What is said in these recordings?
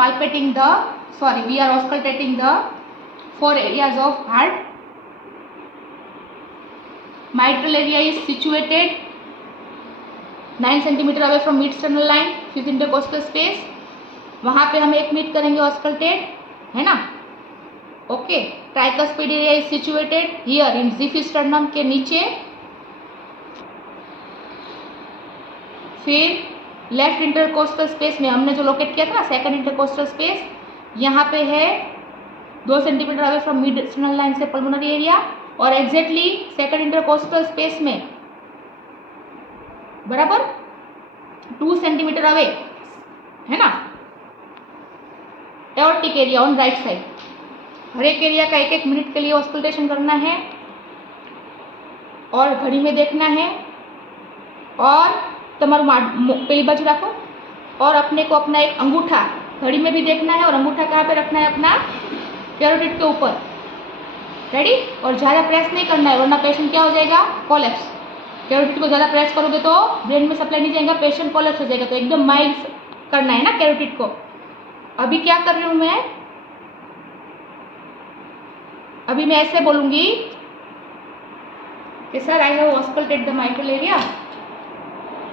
palpating the, sorry, we are auscultating the 4 areas of heart. Mitral area is situated 9 cm away from mid-sternal line, 5th intercostal space. वहाँ पे हम 1 minute करेंगे auscultate, है ना? Okay. Tricuspid area is situated here in xiphisternum के नीचे. फिर left intercostal space में हमने जो लोकेट किया था ना, सेकंड इंटरकोस्टल स्पेस, यहाँ पे है 2 centimetre away from mid external line से पल्मोनरी एरिया. और एग्जैक्टली सेकंड इंटरकोस्टल स्पेस में बराबर 2 सेंटीमीटर अवे, है ना, aortic area on right side. हर एक एरिया का 1-1 मिनट के लिए ऑस्कल्टेशन करना है और घड़ी में देखना है. और तुम्हारू पहली बाजू रखो और अपने को अपना एक अंगूठा घड़ी में भी देखना है और अंगूठा कहाँ पे रखना है? अपना कैरोटिड के ऊपर. रेडी? और ज़्यादा प्रेस नहीं करना है वरना पेशेंट क्या हो जाएगा? कोलैप्स. कैरोटिड को ज़्यादा प्रेस करोगे तो ब्रेन में सप्लाई नहीं जाएगा, पेशेंट कोलैप्स हो जाएगा. तो एकदम माइल्ड करना है ना कैरोटिड को. अभी क्या कर रही हूँ मैं? अभी मैं ऐसे बोलूंगी कि sir I have auscultated the mitral area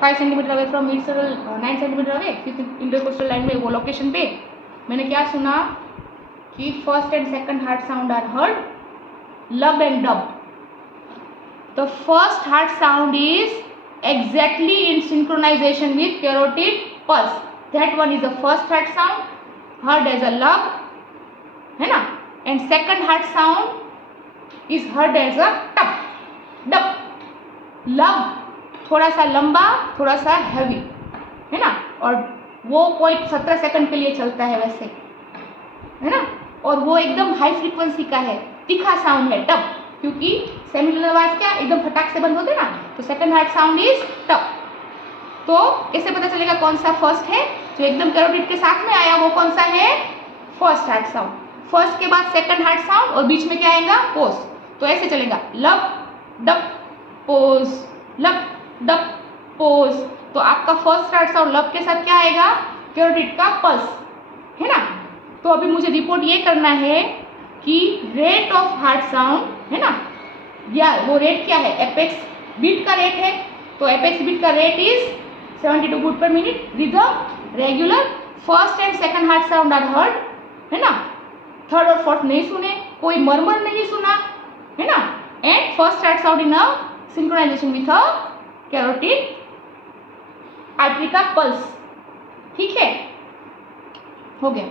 5 centimetre away from midsternal, 9 centimetre away, 5th intercostal line में वो लोकेशन पे मैंने क्या सुना कि first and second heart sound are heard, lub and dub. The first heart sound is exactly in synchronisation with carotid pulse. That one is the first heart sound, heard as a lub, है ना. and second heart sound is heard as a tup, dup. lub थोड़ा सा लंबा, थोड़ा सा heavy, है ना. और वो 17 सेकंड के लिए चलता है वैसे, है ना. और वो एकदम हाई फ्रीक्वेंसी का है, तीखा साउंड है टप. क्योंकि सेमिलर आवाज क्या एकदम फटाक से बंद होते ना. तो सेकंड हार्ट साउंड इज टप. तो कैसे पता चलेगा कौन सा फर्स्ट है? जो एकदम कैरोटिड के साथ में आया वो कौन सा है? First heart sound. फर्स्ट के बाद सेकंड हार्ट साउंड और बीच में क्या आएगा? पोज. तो ऐसे चलेगा लब डप पोज, लब डप पोज. तो आपका फर्स्ट हार्ट साउंड लब के साथ क्या आएगा? कैरोटिड का पल्स, है ना. तो अभी मुझे रिपोर्ट ये करना है कि रेट ऑफ हार्ट साउंड, है ना, या वो रेट क्या है? एपेक्स बीट का रेट है. तो एपेक्स बीट का rate is 72 beat per minute. Rhythm regular. First and second heart sound are heard, है ना. थर्ड और फोर्थ नहीं सुने, कोई मरमर नहीं सुना, है ना. And first heart sound in a synchronization with a carotid artery का पल्स. ठीक है, हो गया.